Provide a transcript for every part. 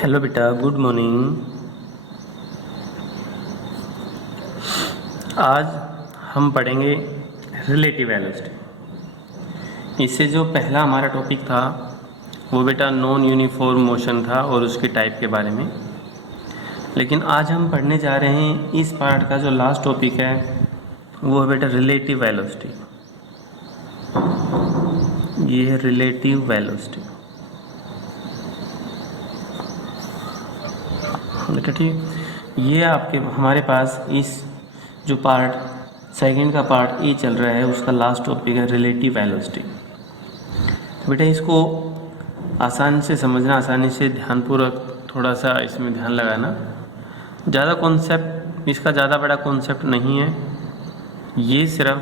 Hello बेटा, good morning. आज हम पढ़ेंगे रिलेटिव वेलोसिटी। इससे जो पहला हमारा टॉपिक था वो बेटा नॉन यूनिफॉर्म मोशन था और उसके टाइप के बारे में। लेकिन आज हम पढ़ने जा रहे हैं इस पार्ट का जो लास्ट टॉपिक है वो है बेटा रिलेटिव वेलोसिटी। ये है रिलेटिव वेलोसिटी बेटा, ठीक। ये आपके हमारे पास इस जो पार्ट सेकंड का पार्ट ए चल रहा है उसका लास्ट टॉपिक है रिलेटिव वेलोसिटी। तो बेटा इसको आसानी से समझना, आसानी से ध्यानपूर्वक थोड़ा सा इसमें ध्यान लगाना। ज़्यादा कॉन्सेप्ट इसका ज़्यादा बड़ा कॉन्सेप्ट नहीं है, ये सिर्फ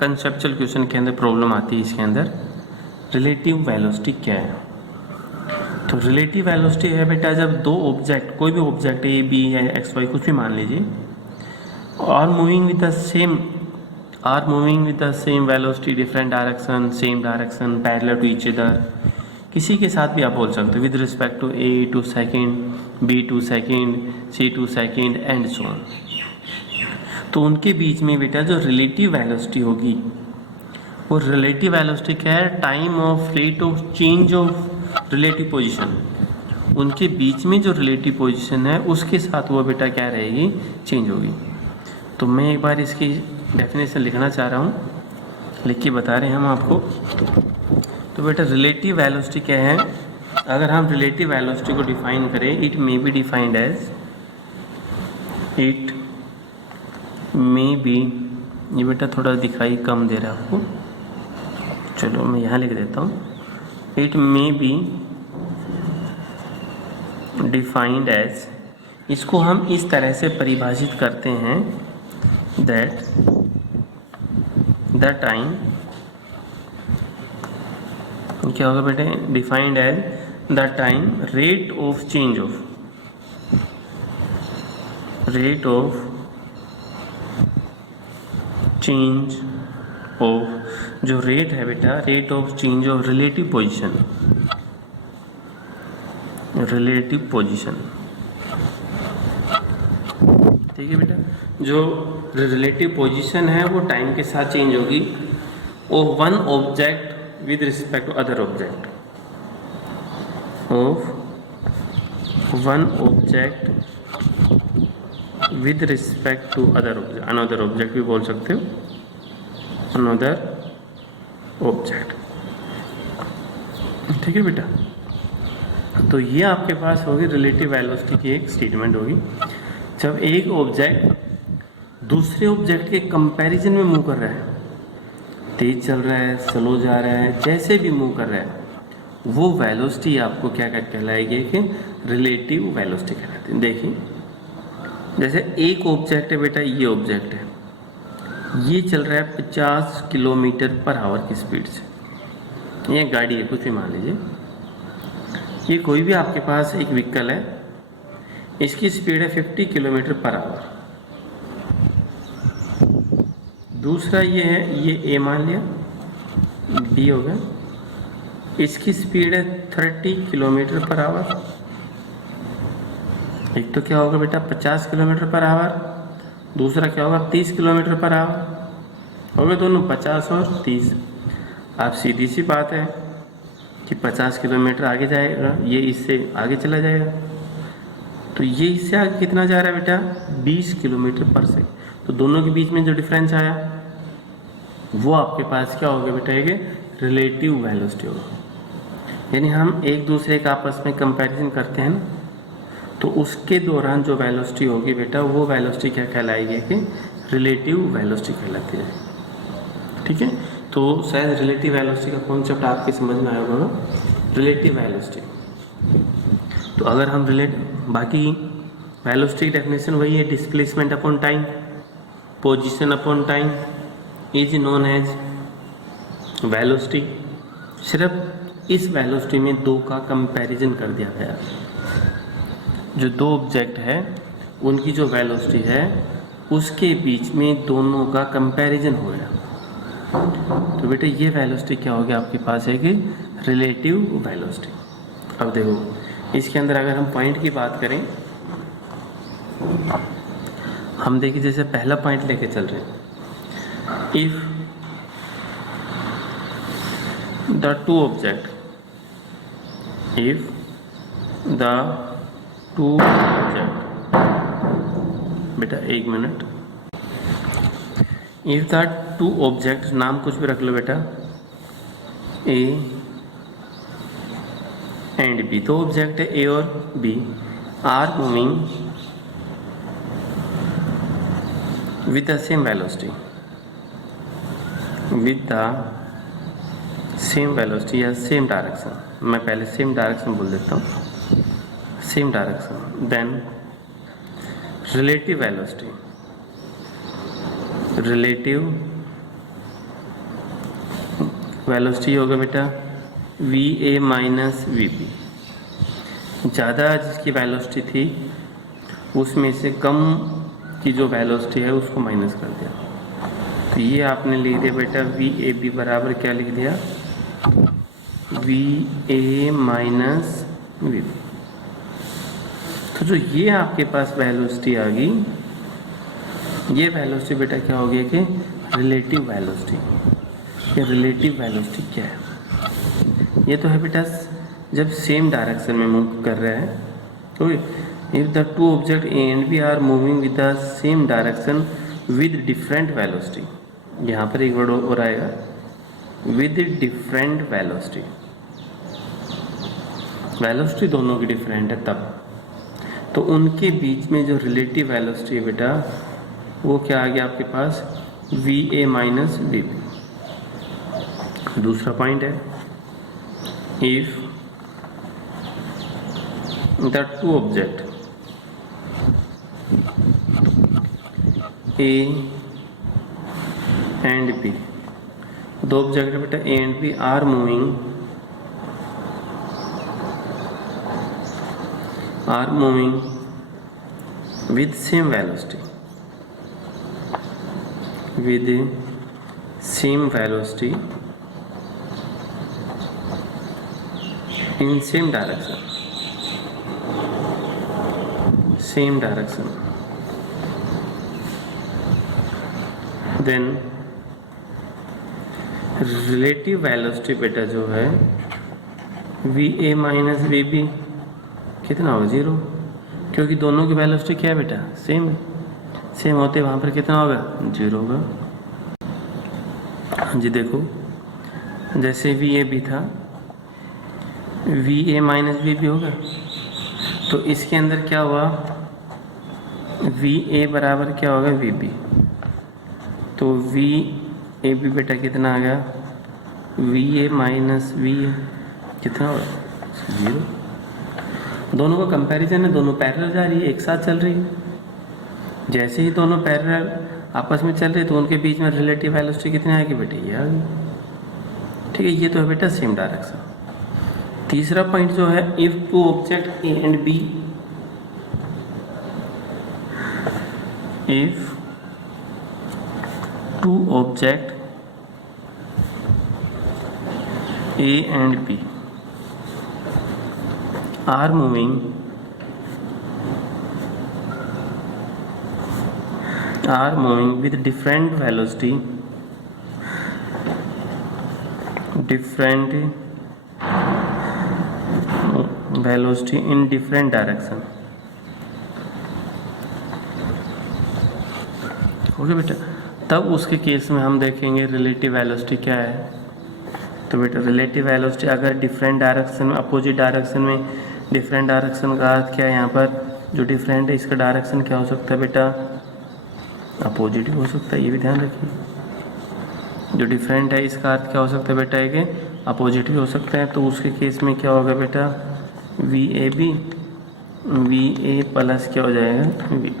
कंसेप्चुअल क्वेश्चन के अंदर प्रॉब्लम आती है। इसके अंदर रिलेटिव वेलोसिटी क्या है? तो रिलेटिव वेलोसिटी है बेटा जब दो ऑब्जेक्ट, कोई भी ऑब्जेक्ट ए बी है एक्स वाई कुछ भी मान लीजिए, are moving with the same velocity, different direction, same direction, parallel to each other. किसी के साथ भी आप बोल सकते हो, with respect to A to second, B to second, C to second and so on. तो उनके बीच में बेटा जो रिलेटिव वेलोसिटी होगी वो रिलेटिव वेलोसिटी क्या है? Time of rate of change of relative position. उनके बीच में जो रिलेटिव पोजीशन है उसके साथ वो बेटा क्या रहेगी? चेंज होगी। तो मैं एक बार इसकी डेफिनेशन लिखना चाह रहा हूँ, लिख के बता रहे हैं हम आपको। तो बेटा रिलेटिव वेलोसिटी क्या है? अगर हम रिलेटिव वेलोसिटी को डिफाइन करें, it may be defined as, it may be, ये बेटा थोड़ा दिखाई कम दे रहा है आपको, चलो मैं यहाँ लिख देता हूँ। It may be defined as, इसको हम इस तरह से परिभाषित करते हैं, दैट द टाइम, क्या होगा बेटे? Defined as the time rate of change of जो रेट है बेटा, rate of change of relative position, ठीक है बेटा। जो रिलेटिव पोजीशन है वो टाइम के साथ चेंज होगी of one object with respect to other object, of one object with respect to other object, another object भी बोल सकते हो, अनदर ऑब्जेक्ट, ठीक है बेटा। तो ये आपके पास होगी रिलेटिव वेलोसिटी की एक स्टेटमेंट होगी। जब एक ऑब्जेक्ट दूसरे ऑब्जेक्ट के कंपैरिजन में मूव कर रहा है, तेज चल रहा है, स्लो जा रहा है, जैसे भी मूव कर रहा है, वो वेलोसिटी आपको क्या कहलाएगी? कि रिलेटिव वेलोसिटी कहलाती है। देखिए जैसे एक ऑब्जेक्ट है बेटा, ये ऑब्जेक्ट है, ये चल रहा है 50 किलोमीटर पर आवर की स्पीड से। ये गाड़ी है, कुछ भी मान लीजिए, ये कोई भी आपके पास एक व्हीकल है, इसकी स्पीड है 50 किलोमीटर पर आवर। दूसरा ये है, ये ए मान लिया, बी हो गया, इसकी स्पीड है 30 किलोमीटर पर आवर। एक तो क्या होगा बेटा 50 किलोमीटर पर आवर, दूसरा क्या होगा 30 किलोमीटर पर आवर। हो गए दोनों 50 और 30। आप सीधी सी बात है कि 50 किलोमीटर आगे जाएगा, ये इससे आगे चला जाएगा, तो ये इससे आगे कितना जा रहा है बेटा? 20 किलोमीटर पर सेकंड। तो दोनों के बीच में जो डिफरेंस आया वो आपके पास क्या होगा बेटा? ये रिलेटिव वेलोसिटी होगा। यानी हम एक दूसरे का आपस में कंपैरिजन करते हैं ना, तो उसके दौरान जो वेलोसिटी होगी बेटा, वो वेलोसिटी क्या कहलाएगी? कि रिलेटिव वेलोसिटी कहलाती है, ठीक है। तो शायद रिलेटिव वेलोसिटी का कॉन्सेप्ट आपके समझ में आया होगा, रिलेटिव वेलोसिटी। तो अगर हम बाकी वेलोसिटी की डेफिनेशन वही है, displacement upon time, position upon time is known as velocity. सिर्फ इस वेलोसिटी में दो का कंपैरिजन कर दिया गया, जो दो ऑब्जेक्ट है उनकी जो वेलोसिटी है उसके बीच में दोनों का कंपैरिजन हो गया। तो बेटा ये वेलोसिटी क्या होगी आपके पास है? कि रिलेटिव वेलोसिटी। अब देखो इसके अंदर अगर हम पॉइंट की बात करें, हम देखिए जैसे पहला पॉइंट लेके चल रहे हैं, if the two object, if the two object, बेटा एक minute, if the two object, नाम कुछ भी रख लो बेटा, ए एंड बी, दो ऑब्जेक्ट है ए और B, are moving with the same velocity, with the same velocity या सेम डायरेक्शन, मैं पहले सेम डायरेक्शन बोल देता हूँ, same direction, then relative velocity, relative velocity होगा बेटा V A minus V B, ज़्यादा जिसकी वेलोसिटी थी उसमें से कम की जो वेलोसिटी है उसको माइनस कर दिया, तो ये आपने लिख दिया बेटा वी ए बी बराबर क्या लिख दिया, V A minus V B. तो जो ये आपके पास वेलोसिटी आ गई, ये वेलोसिटी बेटा क्या हो गया कि रिलेटिव वेलोसिटी। ये रिलेटिव वेलोसिटी क्या है? ये तो है बेटा जब सेम डायरेक्शन में मूव कर रहा है, तो if the two object A and B are moving with the same direction with different velocity, यहाँ पर एक वर्ड और आएगा विद डिफरेंट वेलोसिटी, वेलोसिटी दोनों की डिफरेंट है तब, तो उनके बीच में जो रिलेटिव वेलोसिटी है बेटा वो क्या आ गया आपके पास, V A minus V B. दूसरा पॉइंट है, if the two object A and B, दो ऑब्जेक्ट बेटा A and B are moving with same velocity, with same velocity in same direction, same direction, then relative velocity बेटा जो है V A minus V B कितना होगा, 0, क्योंकि दोनों की वेलोसिटी क्या है बेटा, सेम है, सेम होते वहाँ पर कितना होगा, 0 होगा। हाँ जी देखो, जैसे वी ए बी था, V A minus V B होगा, तो इसके अंदर क्या हुआ, वी ए बराबर क्या होगा, वी बी, तो वी ए बी बेटा कितना आ गया, we A minus V A कितना होगा, 0। दोनों का कंपैरिजन है, दोनों पैरेलल जा रही है, एक साथ चल रही है, जैसे ही दोनों पैरेलल आपस में चल रही है तो उनके बीच में रिलेटिव वेलोसिटी कितनी आएगी बेटा, ये आ गई, ठीक है। ये तो है बेटा सेम डायरेक्शन। तीसरा पॉइंट जो है, if two object A and B, if two object A and B are moving with different velocity in different direction, okay बेटा। तब उसके केस में हम देखेंगे रिलेटिव वेलोसिटी क्या है, तो बेटा रिलेटिव वेलोसिटी अगर डिफरेंट डायरेक्शन में, अपोजिट डायरेक्शन में, डिफरेंट डायरेक्शन का अर्थ क्या है, यहाँ पर जो डिफरेंट है इसका डायरेक्शन क्या हो सकता है बेटा, अपोजिट ही हो सकता है, ये भी ध्यान रखिए। जो डिफरेंट है इसका अर्थ क्या हो सकता है बेटा, एक अपोजिट ही हो सकता है, तो उसके केस में क्या होगा बेटा, V A B, V A plus क्या हो जाएगा, वी बी,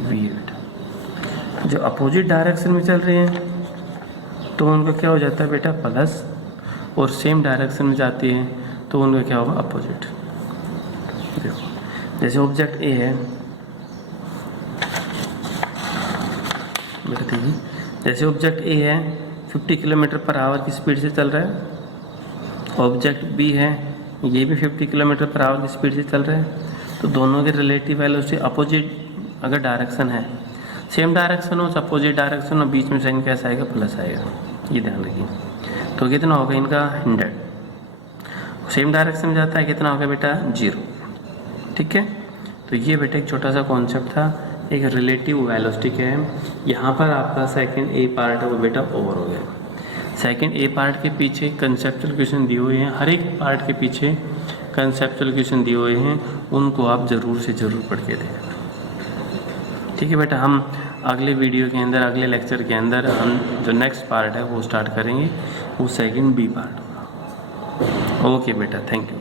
वी ए बेटा। जो अपोजिट डायरेक्शन में चल रहे हैं तो उनका क्या हो जाता है बेटा, प्लस, और सेम डायरेक्शन में जाती है तो उनका क्या होगा, अपोजिट। देखो जैसे ऑब्जेक्ट ए है बेटा, देखिए जैसे ऑब्जेक्ट ए है 50 किलोमीटर पर आवर की स्पीड से चल रहा है, ऑब्जेक्ट बी है, ये भी 50 किलोमीटर पर आवर की स्पीड से चल रहे हैं, तो दोनों के रिलेटिव वेलोसिटी अपोजिट अगर डायरेक्शन है, सेम डायरेक्शन हो, अपोजिट डायरेक्शन हो, बीच में साइन कैसा आएगा, प्लस आएगा, ये ध्यान रखिए। तो कितना होगा इनका 100, सेम डायरेक्शन में जाता है, कितना होगा बेटा 0। ठीक है, तो ये बेटा एक छोटा सा कॉन्सेप्ट था, एक रिलेटिव वेलोसिटी क्या है। यहाँ पर आपका सेकंड ए पार्ट है वो बेटा ओवर हो गया। सेकंड ए पार्ट के पीछे कंसेप्चुअल क्वेश्चन दिए हुए हैं, हर एक पार्ट के पीछे कंसेप्चुअल क्वेश्चन दिए हुए हैं, उनको आप ज़रूर से ज़रूर पढ़ के देखें। ठीक है बेटा, हम अगले वीडियो के अंदर, अगले लेक्चर के अंदर हम जो नेक्स्ट पार्ट है वो स्टार्ट करेंगे, वो सेकंड बी पार्ट होगा। ओके बेटा, थैंक यू।